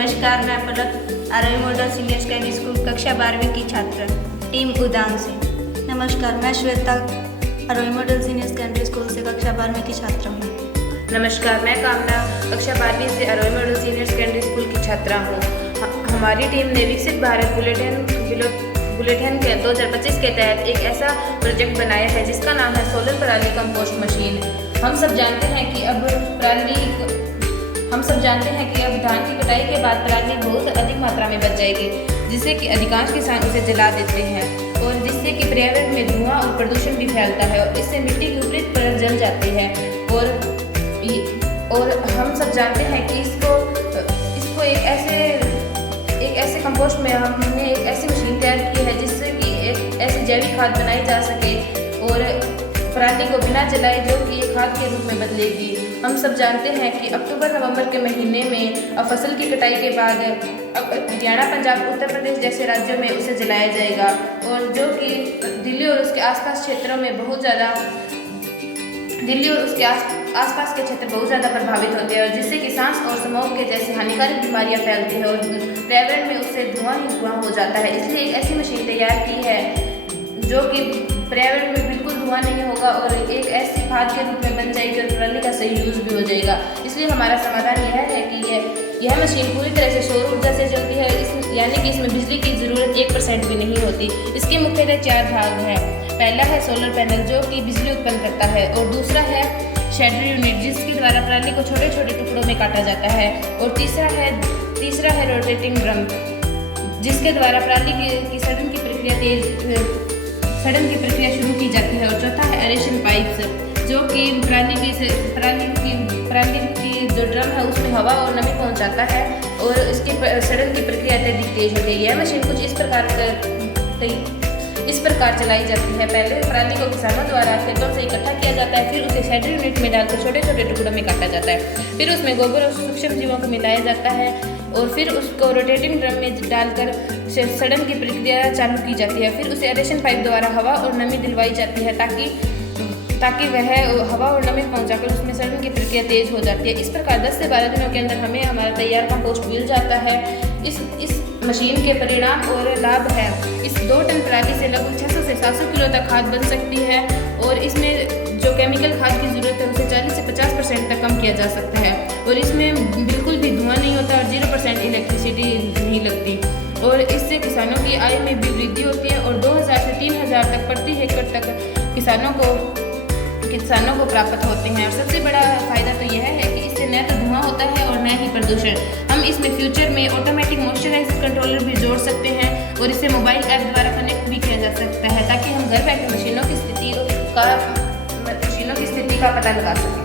नमस्कार, मैं Palak RV model senior secondary school कक्षा 12वीं की छात्र टीम उदान से। नमस्कार, मैं Shweta RV model senior secondary school से कक्षा 12वीं की छात्र हूँ। नमस्कार, मैं कामना कक्षा 12वीं से RV model senior secondary School की छात्रा हूँ। हमारी टीम ने विकसित भारत बुलेटिन के 2025 के तहत एक ऐसा प्रोजेक्ट बनाया है जिसका नाम है सोलर पराली कंपोस्ट मशीन। हम सब जानते हैं कि अब धान की कटाई के बाद पराली बहुत अधिक मात्रा में बच जाएगी, जिससे कि अधिकांश किसान उसे जला देते हैं और जिससे कि पर्यावरण में धुआं और प्रदूषण भी फैलता है और इससे मिट्टी की ऊपरी परत जल जाती है। और हम सब जानते हैं कि इसको एक ऐसे कंपोस्ट में हमने एक ऐसी मशीन तैयार की है जिससे कि एक ऐसी जैविक खाद बनाई जा सके और पराली को बिना जलाए जो कि एक खाद के रूप में बदलेगी। हम सब जानते हैं कि अक्टूबर-नवंबर के महीने में फसल की कटाई के बाद हरियाणा, पंजाब, उत्तर प्रदेश जैसे राज्यों में उसे जलाया जाएगा और जो कि दिल्ली और उसके आसपास के क्षेत्र बहुत ज़्यादा प्रभावित होते हैं और जिससे कि सांस और स्मोक के जैसे हानिकारक बीमारियां फैलती हैं और पर्यावरण में उससे धुआं ही धुआं हो जाता है। इसलिए एक ऐसी मशीन तैयार की है जो कि पर्यावरण में बिल्कुल धुआं नहीं होगा और एक ऐसी खाद के रूप में बन जाएगी और पराली का सही यूज़ भी हो जाएगा। इसलिए हमारा समाधान यह है कि यह मशीन पूरी तरह से सौर ऊर्जा से चलती है, यानी कि इसमें बिजली की ज़रूरत 1% भी नहीं होती। इसके मुख्यतः 4 भाग हैं। पहला है सोलर पैनल जो कि बिजली उत्पन्न करता है और दूसरा है शेडर यूनिट जिसके द्वारा पराली को छोटे छोटे टुकड़ों में काटा जाता है और तीसरा है रोटेटिंग ड्रम जिसके द्वारा पराली की सड़न की प्रक्रिया शुरू की जाती है और चौथा है एरेशन पाइप्स जो कि पराली की जो ड्रम है उसमें हवा और नमी पहुंचाता है और इसकी सड़न की प्रक्रिया अत्यधिक तेज होती है। यह मशीन कुछ इस प्रकार चलाई जाती है। पहले पराली को किसानों द्वारा खेतों से इकट्ठा किया जाता है, फिर उसे शेडर यूनिट में डालकर छोटे छोटे टुकड़ों में काटा जाता है, फिर उसमें गोबर और सूक्ष्म जीवों को मिलाया जाता है और फिर उसको रोटेटिंग ड्रम में डालकर सड़न की प्रक्रिया चालू की जाती है। फिर उसे एरेशन पाइप द्वारा हवा और नमी दिलवाई जाती है ताकि वह हवा और नमी पहुंचाकर उसमें सड़न की प्रक्रिया तेज हो जाती है। इस प्रकार 10 से 12 दिनों के अंदर हमें हमारा तैयार कंपोस्ट मिल जाता है। इस मशीन के परिणाम और लाभ है, इस 2 टन पराली से लगभग 600 से 700 किलो तक खाद बन सकती है और इसमें जो केमिकल खाद की ज़रूरत है उसे 40 से 50% तक कम किया जा सकता है और इसमें बिल्कुल भी धुआं नहीं होता और 0% इलेक्ट्रिसिटी नहीं लगती और इससे किसानों की आय में भी वृद्धि होती है और 2000 से 3000 तक प्रति हेक्टेयर तक किसानों को प्राप्त होते हैं। और सबसे बड़ा फ़ायदा तो यह है कि इससे न तो धुआं होता है और न ही प्रदूषण। हम इसमें फ्यूचर में ऑटोमेटिक मॉइस्चराइजर कंट्रोलर भी जोड़ सकते हैं और इसे मोबाइल ऐप द्वारा कनेक्ट भी किया जा सकता है ताकि हम घर बैठे मशीनों की स्थिति का पता लगा सकें।